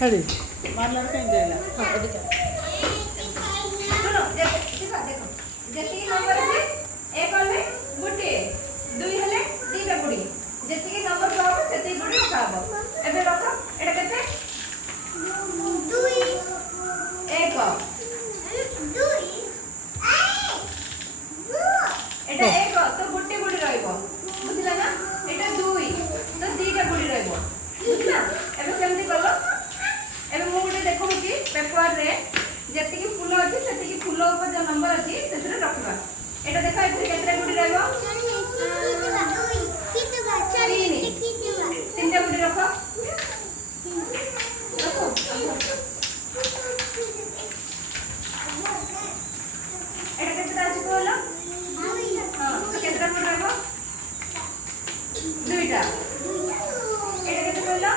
Heidi मारला कहीं देला हां एदिके सुनो देखो देखो जेती नंबर है एक हले गुटे दुई हले दीटा गुडी जेती नंबर पाबो सेती गुडी रखाबो एबे रखो एटा केते दुई एक दुई एटा एक तो गुटे गुडी रहइबो बुझला ना एटा दुई तो दीटा गुडी रहइबो बुझला एबे केमती करलो एबे मु गुटे देखो कि पेपर रे जेती की फूल अछि सेती की फूल ऊपर जो नंबर अछि सेतरे रखबा एटा देखो एथे केतरा गुडी रहइबो दुई कितबा चारि तीनटा गुडी रखो एटा केतरा अछि कहलो हां तो केतरा गुडी रहइबो दुईटा एटा केते कहलो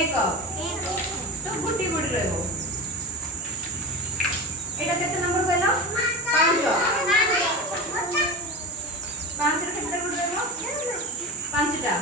एक तो गुटी गुडी रहइबो एटा केते नंबर कहलो पांच रे केतरा गुडी रहइबो पांचटा